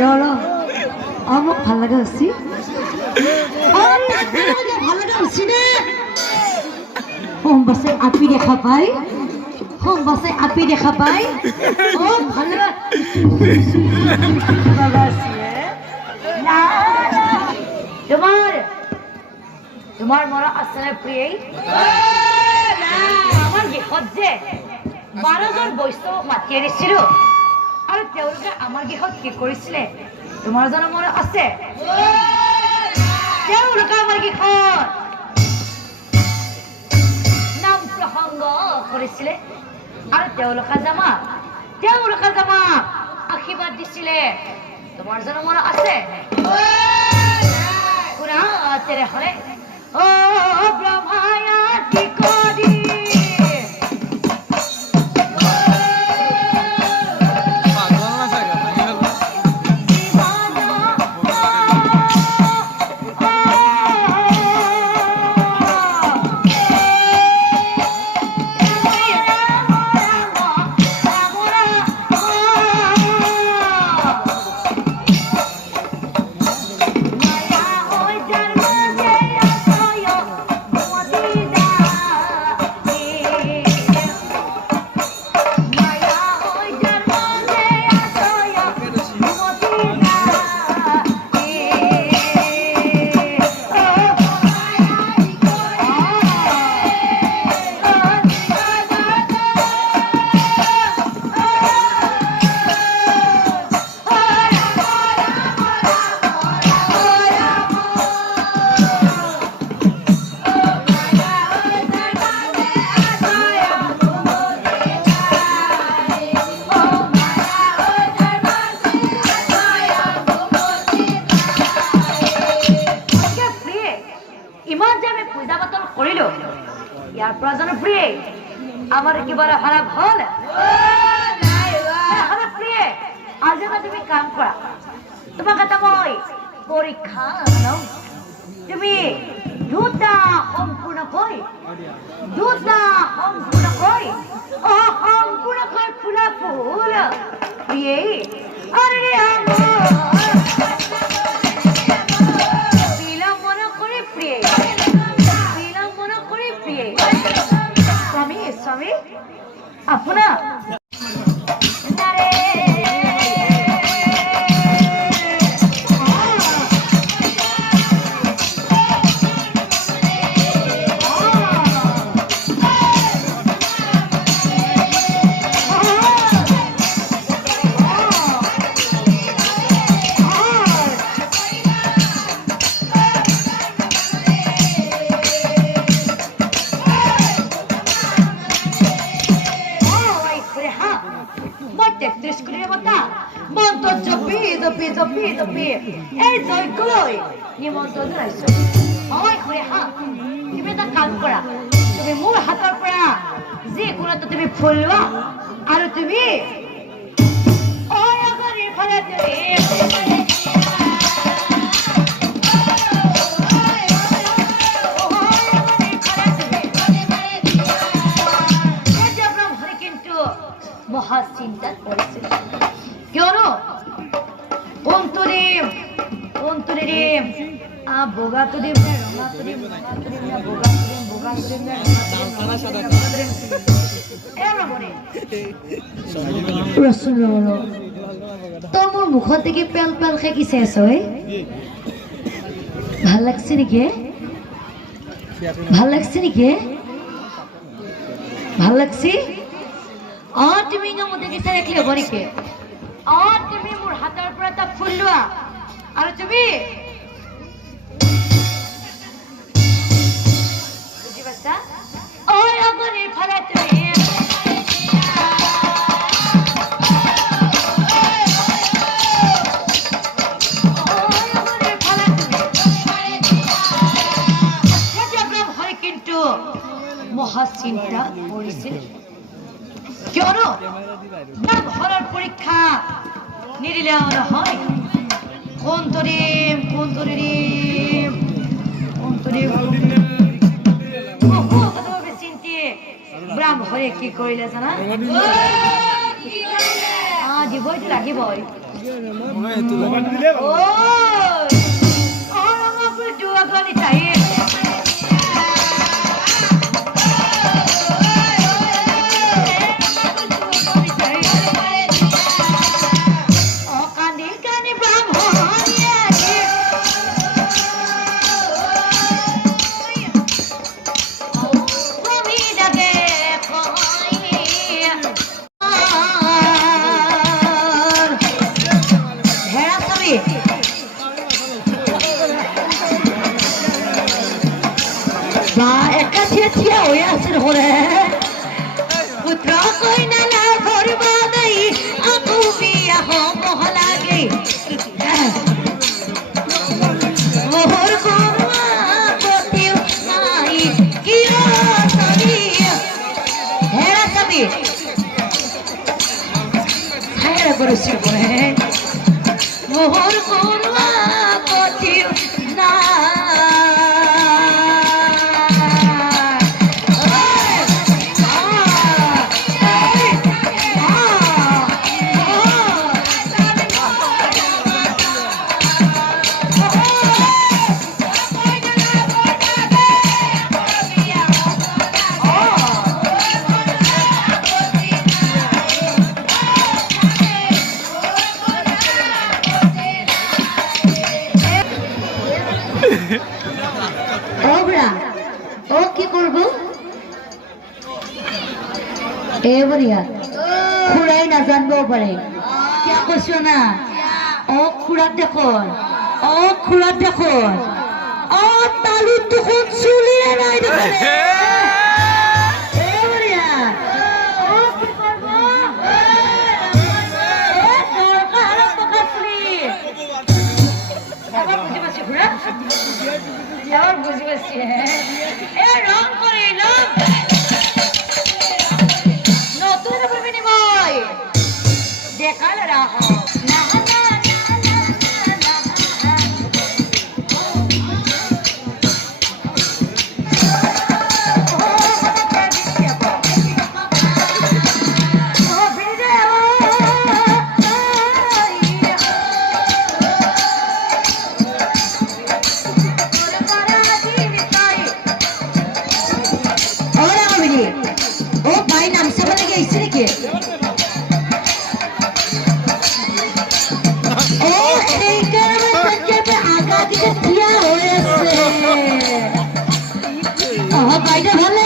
ৰ মোক ভাল লগা হৈছে ভাল লগা হৈছে নে সোমবাছে আপি দেখা পাই সোমবাছে আপি দেখা পাই ভাল লগা তোমাৰ মন আছে প্ৰিয় আমাৰ গৃহত যে 12জন বৈষ্ণৱক মাতি আনিছিলো আৰু তেওঁলোকে আমাৰ গৃহত কি কৰিছিলে তোমাৰ জানো মন আছে তেওঁলোকে আমাৰ গৃহত নাম প্ৰসংগ কৰিছিলে আৰু তেওঁলোকে জামা আশীৰ্বাদ দিছিলে তোমাৰ জানো মন আছে শুনা তেনেহলে ও ব্ৰহ্মায়া কি কৰি আমার একেবারে খারাপ হল প্রিয় আজ তুমি কাম করা তোমাকে তো মই পরীক্ষা নাও তুমি দুটা সম্পূর্ণ কই ফুলা ফুল প্রিয় আরে বিলম্বন করে প্রিয় স্বামী আপনা এই যজ্ঞলৈ নিমন্ত্ৰণ জনাইছো তুমি এটা কাম কৰা তুমি মোৰ হাতৰ পৰা যিকোনো তুমি ফুল লোৱা আৰু তুমি কিন্তু মহা চিন্তাত পৰিছিল কিয়নো बोगा तो दिम ना रंगा तो दिम ना बोगा तो दिम ना ए रमणी रसुलो तो मोर मुखत देखि पेल पेल खे कि शेष হয় ভাল লাগছে নেকি ভাল লাগছে তুমি মতে কি চাই রাখলি হবনি কে তুমি মোর হাতৰ পৰা তা ফুল লোৱা আৰু তুমি বুঝি পাছা ওই আগৰে ফলা তুমি কিন্তু মহা চিন্তা কৰিছিল কিয়নো ঘৰৰ পৰীক্ষা নিদিলে নহয় কোন তরিম চিন্তি ব্রাহ্মণে কি করিলে জানা লাগিবই ঐ আমাকে দুয়াখানি চাই পুত্র কইনা না ভরবা নাই আকু বিয়া মহলাগে মোহর করবা কতিও নাই কিয় তরি হেরা সবই হায়রা করেছি বলে মোহর করবা কতিও না ও কি করবো এবারিয়া খুড়াই না জানবো পারে কে করছো না ও খুড়া দেখুন ও খুড়া দেখুন ও তালু তখন চুলিয়ে নাই দেখুন এবারিয়া ও কি করবো দরকার পকাছলি আবার বুঝে পাচ্ছি খুড়া আবার বুঝে পাচ্ছি এ রং করে রং নতুন বিনিময় দেখাল রাহ বাইরে ভালো